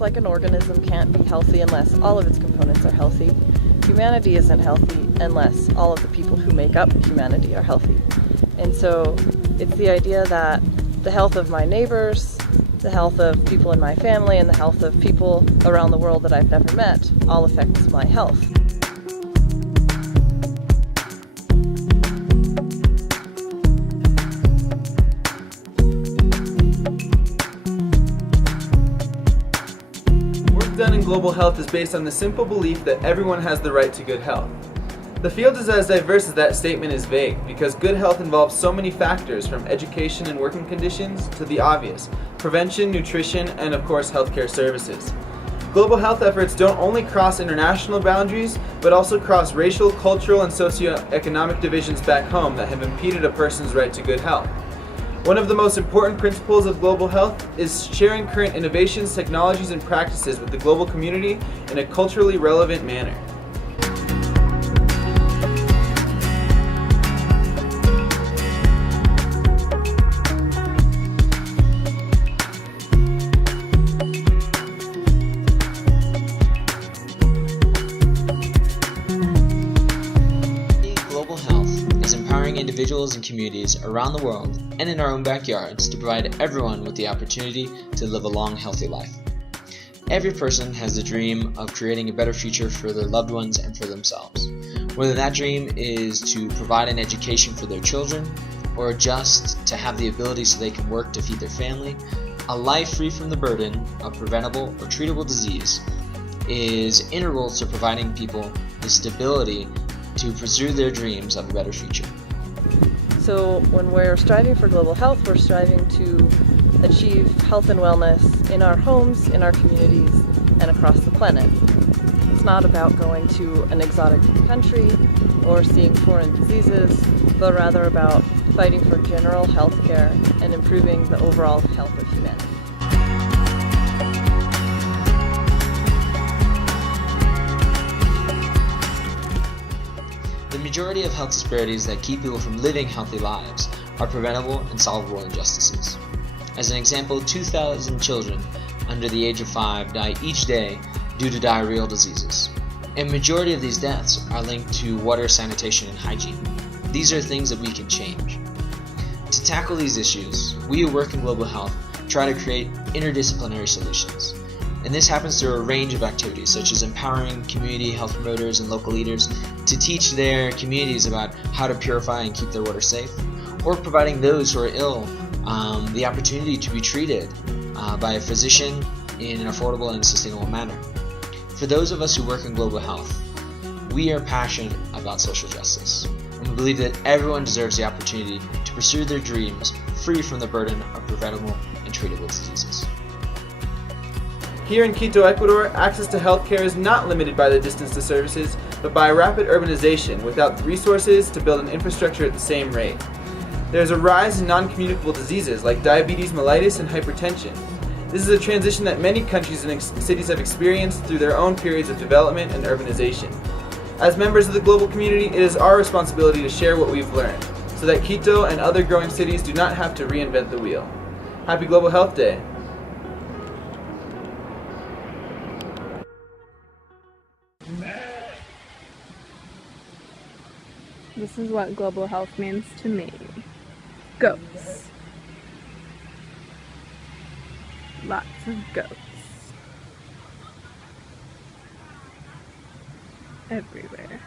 just like an organism can't be healthy unless all of its components are healthy, humanity isn't healthy unless all of the people who make up humanity are healthy. And so it's the idea that the health of my neighbors, the health of people in my family, and the health of people around the world that I've never met all affects my health. Work done in global health is based on the simple belief that everyone has the right to good health. The field is as diverse as that statement is vague, because good health involves so many factors, from education and working conditions to the obvious: prevention, nutrition, and of course healthcare services. Global health efforts don't only cross international boundaries, but also cross racial, cultural, and socioeconomic divisions back home that have impeded a person's right to good health. One of the most important principles of global health is sharing current innovations, technologies, and practices with the global community in a culturally relevant manner. Global health is empowering individuals and communities around the world and in our own backyards to provide everyone with the opportunity to live a long, healthy life. Every person has the dream of creating a better future for their loved ones and for themselves. Whether that dream is to provide an education for their children, or just to have the ability so they can work to feed their family, a life free from the burden of preventable or treatable disease is integral to providing people the stability to pursue their dreams of a better future. So when we're striving for global health, we're striving to achieve health and wellness in our homes, in our communities, and across the planet. It's not about going to an exotic country or seeing foreign diseases, but rather about fighting for general health care and improving the overall health of humanity. The majority of health disparities that keep people from living healthy lives are preventable and solvable injustices. As an example, 2,000 children under the age of 5 die each day due to diarrheal diseases. And the majority of these deaths are linked to water, sanitation, and hygiene. These are things that we can change. To tackle these issues, we who work in global health try to create interdisciplinary solutions. And this happens through a range of activities, such as empowering community health promoters and local leaders to teach their communities about how to purify and keep their water safe, or providing those who are ill the opportunity to be treated by a physician in an affordable and sustainable manner. For those of us who work in global health, we are passionate about social justice, and we believe that everyone deserves the opportunity to pursue their dreams free from the burden of preventable and treatable diseases. Here in Quito, Ecuador, access to healthcare is not limited by the distance to services, but by rapid urbanization without the resources to build an infrastructure at the same rate. There is a rise in non-communicable diseases like diabetes, mellitus, and hypertension. This is a transition that many countries and cities have experienced through their own periods of development and urbanization. As members of the global community, it is our responsibility to share what we've learned, so that Quito and other growing cities do not have to reinvent the wheel. Happy Global Health Day! This is what global health means to me. Goats. Lots of goats. Everywhere.